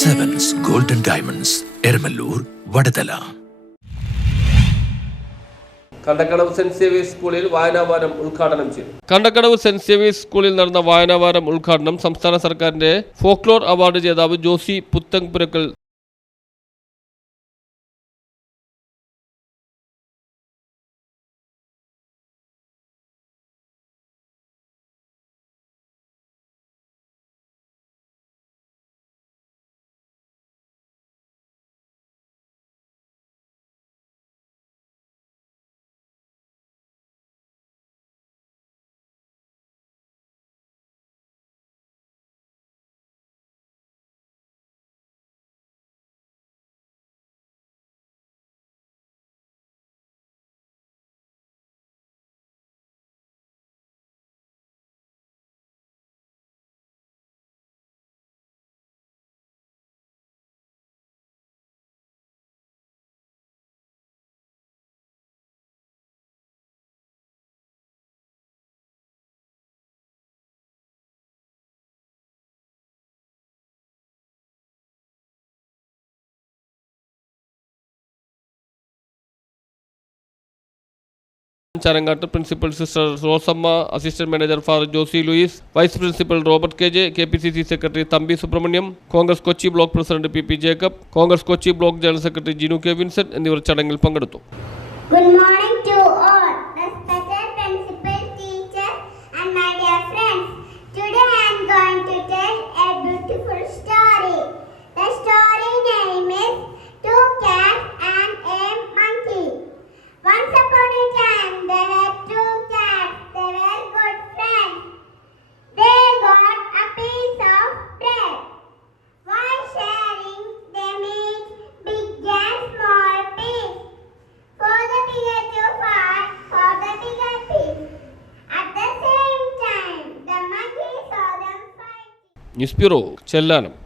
Sevens Golden Diamonds, Ermalur, Vadadala. Kandakkadavu saint Xavier's സ്കൂളിൽ വായനാവാരം ഉദ്ഘാടനം ചെയ്തു. കണ്ടക്കടവ് സെന്റ് സേവിയേഴ്സ് സ്കൂളിൽ നടന്ന വായനാവാരം ഉദ്ഘാടനം സംസ്ഥാന സർക്കാരിന്റെ ഫോക്ലോർ അവാർഡ് ജേതാവ് Josy Puthenpurackal Charangat principal sister Rosamma, assistant manager father Josy Louis, vice principal Robert K J, KPCC secretary Thampi Subramaniam, Congress Kochi block president PP Jacob, Congress Kochi block general secretary Jinu K Vincent എന്നിവർ ചടങ്ങിൽ പങ്കെടുത്തു. Good morning to all, respected principal, teachers and my dear friends. Today I am going to tell a beautiful story. The story name is Two Cats and a Monkey. Once upon a time there were two cats. They were good friends. They got a piece of bread. While sharing, they made big and small piece. For the bigger to fight for the bigger piece. At the same time, the monkey saw them fighting. News bureau, Chellanam.